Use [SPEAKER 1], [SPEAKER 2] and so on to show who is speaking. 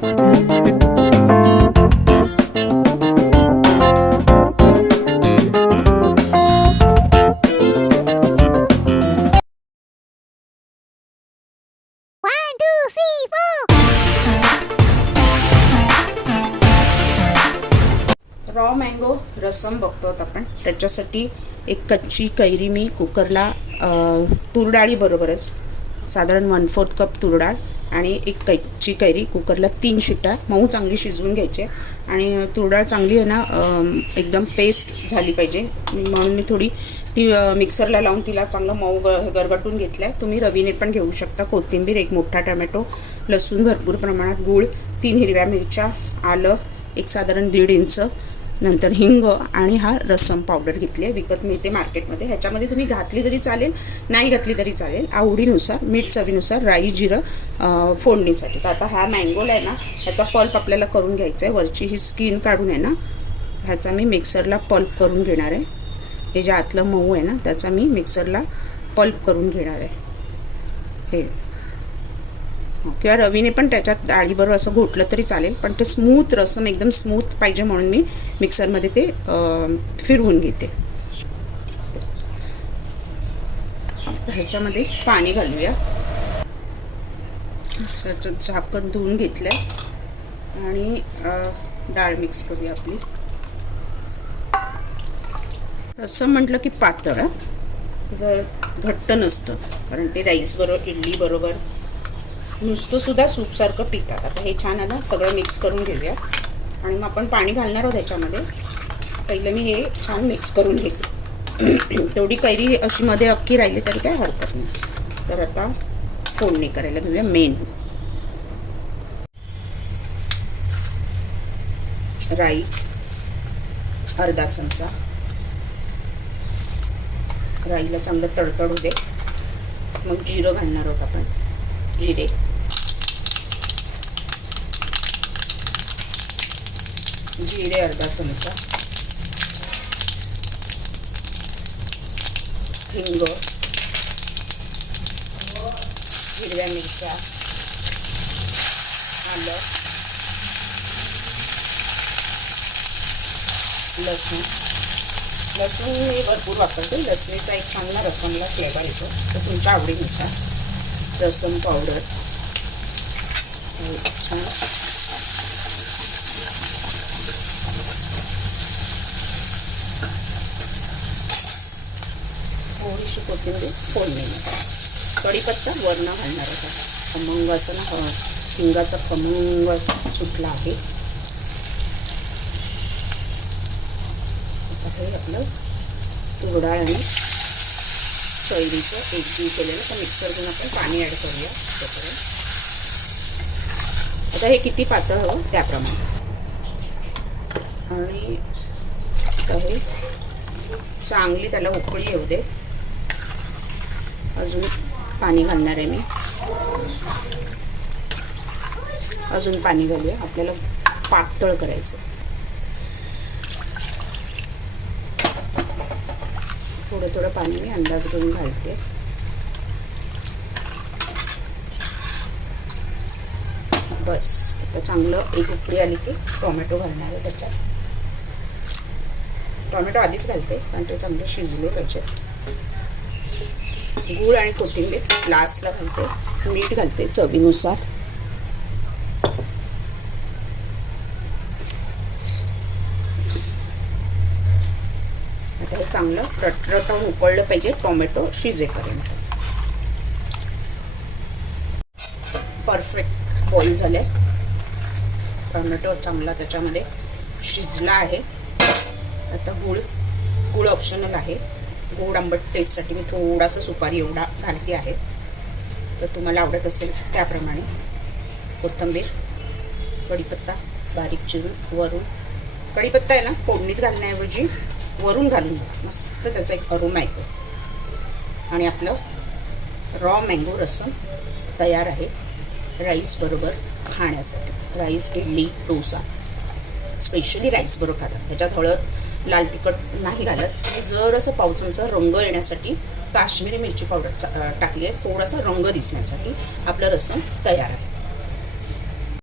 [SPEAKER 1] Raw mango रसम बघतो आहोत आपण. त्याच्यासाठी एक कच्ची कैरी मी कुकरला अ, तूर डाळीबरोबरच साधारण वन फोर्थ कप तूर डाळ. आणि एक कैची कैरी कुकरला तीन शिट्ट्या मऊ चांगली शिजवून घ्यायचे. आणि तूर डाळ चांगली आहे ना एकदम पेस्ट झाली पाहिजे. म्हणून मी थोडी ती मिक्सरला लावून तिला चांगलं मऊ ग गरगटून घेतलं आहे तुम्ही रवीने पण घेऊ शकता. कोथिंबीर एक मोठा टमॅटो लसूण भरपूर प्रमाणात गूळ तीन हिरव्या मिरच्या आलं एक साधारण दीड इंच. नंतर हिंग आणि हा रसम पावडर घेतली आहे. विकत मिळते मार्केटमध्ये. ह्याच्यामध्ये तुम्ही घातली तरी चालेल नाही घातली तरी चालेल. आवडीनुसार मीठ चवीनुसार राई जिरं फोडणीसाठी. तर आता हा मँगोला आहे ना ह्याचा पल्प आपल्याला करून घ्यायचा आहे. वरची ही स्किन काढून आहे ना ह्याचा मी मिक्सरला पल्प करून घेणार आहे. हे जे आतलं मऊ आहे ना त्याचा मी मिक्सरला पल्प करून घेणार आहे. हे. किंवा रवीने पण त्याच्यात डाळीबरोबर असं घोटलं तरी चालेल पण ते स्मूथ रसम एकदम स्मूथ पाहिजे म्हणून मी मिक्सरमध्ये ते फिरवून घेते. ह्याच्यामध्ये पाणी घालूया. मिक्सरचं झाकण धुवून घेतलं आणि डाळ मिक्स करूया आपली. रस्सम म्हटलं की पातळ जर घट्ट नसतं कारण ते राईस बरोबर नुसतंसुद्धा नुसतं सुद्धा सूपसारखं पितात. आता हे छान आहे ना सगळं मिक्स करून घेऊया. आणि मग आपण पाणी घालणार आहोत ह्याच्यामध्ये. पहिलं मी हे छान मिक्स करून घेते. तेवढी कैरी अशी मध्ये अख्खी राहिली तरी काय हरकत नाही. तर आता फोडणी करायला घेऊया मेन राई अर्धा चमचा. राईला चांगलं तडतडू दे. मग जिरं घालणार आहोत आपण. जिरे. जिरे अर्धा चमचा. हिंग. हिरव्या मिरच्या. आलं. लसूण. लसूण मी भरपूर वापरते. लसणीचा एक चांगला रसमला फ्लेवर येतो. तर तुमच्या आवडीनुसार. लसूण पावडर हो, छान. थोडीशी कोथिंबीर फोडणी कढीपत्ता वरणं घालणार आहे. खमंग असं ना हिंगाचा खमंग सुटला आहे. हे आपलं तुरडाळ आणि कैरीचं एकजीव केलेलं तर मिक्सर घेऊन आपण पाणी ॲड करूया त्याच्याकडे आता हे किती पातळ हवं त्याप्रमाणे. आणि आता हे चांगली त्याला उकळी येऊ दे. अजून पाणी घालणार आहे मी. अजून पाणी घालूया. आपल्याला पातळ करायचं थोडं थोडं पाणी मी अंदाज घेऊन घालते. बस. आता चांगलं एक उकळी आली की टोमॅटो घालणार आहे त्याच्यात. टोमॅटो आधीच घालते कारण ते चांगले शिजले पाहिजेत. गूळ आणि कोथिंबीर लास्टला घालते. मीठ घालते चवीनुसार. आता हे चांगलं रटरटून उकळलं पाहिजे. टोमॅटो शिजेपर्यंत. परफेक्ट बॉईल झाले टोमॅटो चांगला त्याच्यामध्ये शिजला आहे. आता गूळ गूळ ऑप्शनल आहे. गोड आंबट टेस्टसाठी मी थोडासा सुपारी एवढा घालते आहे. तर तुम्हाला आवडत असेल त्याप्रमाणे कोथिंबीर कढीपत्ता बारीक चिरून वरून. कढीपत्ता आहे ना फोडणीत घालण्याऐवजी वरून घालून मस्त त्याचा एक अरोमा येतो. आणि आपलं रॉ मँगो रसम तयार आहे राईसबरोबर खाण्यासाठी. Rice idli dosa. Specially rice बरोबर खातात. त्याच्यात हळद लाल तिखट नाही घालत. मी जर असं पावसांचा रंग येण्यासाठी काश्मीरी मिरची पावडर चा- टाकली आहे. थोडासा रंग दिसण्यासाठी आपलं रसम तयार आहे.